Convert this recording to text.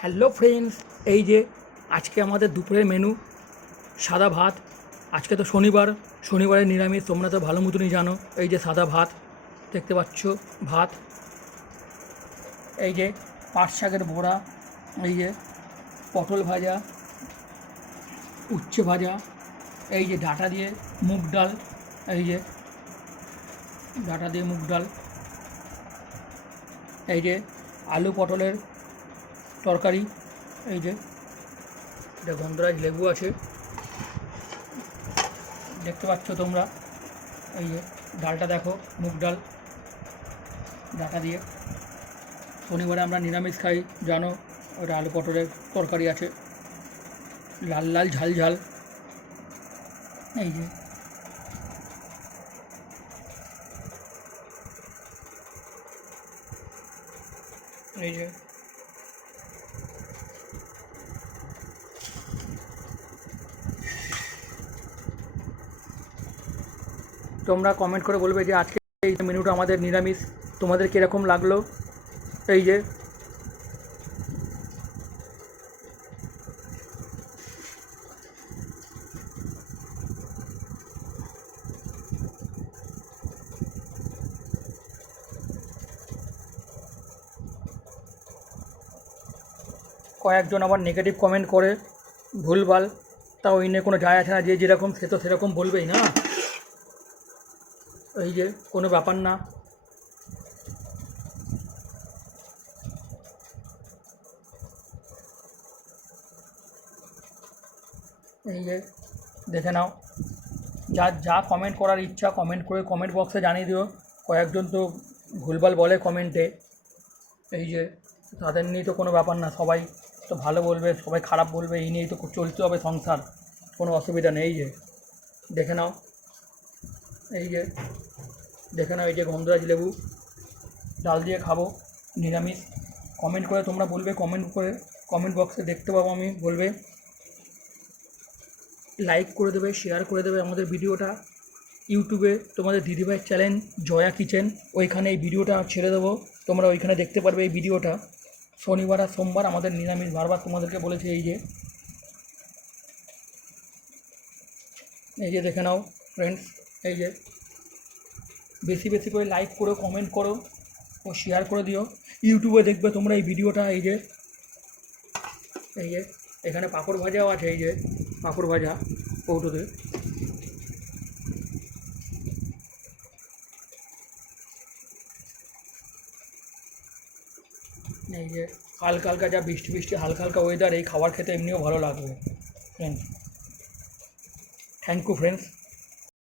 Hello friends, এই যে আজকে আমাদের দুপুরের মেনু সাদা ভাত। আজকে তো শনিবারের নিরামিষ, তোমরা তো ভালো মতনই জানো। এই যে সাদা ভাত দেখতে পাচ্ছ, ভাত, এই যে পাট শাকের বড়া, এই যে পটল ভাজা, উচ্ছে ভাজা, এই যে ডাঁটা দিয়ে মুগ ডাল, এই যে ডাঁটা দিয়ে মুগ ডাল, এই যে আলু পটলের তরকারি, এই যে এটা গন্ধরাজ লেবু আছে দেখতে পাচ্ছ তোমরা। এই যে ডালটা দেখো, মুগ ডাল, ডাঁটা দিয়ে। শনিবারে আমরা নিরামিষ খাই জানো। ওটা আলু পটলের তরকারি আছে, লাল লাল ঝাল ঝাল। এই যে এই যে তোমরা কমেন্ট করে বলবে যে আজকে এই মেনুটা আমাদের নিরামিষ, তোমাদের কীরকম লাগলো। এই যে কয়েকজন আবার নেগেটিভ কমেন্ট করে ভুলভাল, তা ওই নিয়ে কোনো যায় আসে না। যে যেরকম সে তো সেরকম বলবেই না, এই যে কোনো ব্যাপার না। এই যে দেখে নাও, যার যা কমেন্ট করার ইচ্ছা কমেন্ট করে কমেন্ট বক্সে জানিয়ে দিও। কয়েকজন তো ভুলভাল বলে কমেন্টে, এই যে তাদের নিয়ে তো কোনো ব্যাপার না, সবাই তো ভালো বলবে, সবাই খারাপ বলবে, এই নিয়েই তো চলতে হবে সংসার, কোনো অসুবিধা নেই। এই যে দেখে নাও, এই যে দেখে নাও, এই যে গন্ধরাজ লেবু ডাল দিয়ে খাবো নিরামিষ। কমেন্ট করে তোমরা বলবে, কমেন্ট করে কমেন্ট বক্সে দেখতে পাবো আমি, বলবে, লাইক করে দেবে, শেয়ার করে দেবে আমাদের ভিডিওটা। ইউটিউবে তোমাদের দিদিভাইয়ের চ্যানেল জয়া কিচেন, ওইখানে এই ভিডিওটা ছেড়ে দেবো, তোমরা ওইখানে দেখতে পারবে এই ভিডিওটা। শনিবার আর সোমবার আমাদের নিরামিষ, বারবার তোমাদেরকে বলেছি। এই যে দেখে নাও ফ্রেন্ডস, এই যে বেশি বেশি করে লাইক করো, কমেন্ট করো ও শেয়ার করে দিও। ইউটিউবে দেখবে তোমরা এই ভিডিওটা। এই যে এখানে পাঁপড় ভাজাও আছে, এই যে পাঁপড় ভাজা কৌটোতে। এই যে হালকা হালকা যা বৃষ্টি বৃষ্টি হালকা হালকা ওয়েদার, এই খাবার খেতে এমনিও ভালো লাগবে ফ্রেন্ডস। Thank you friends.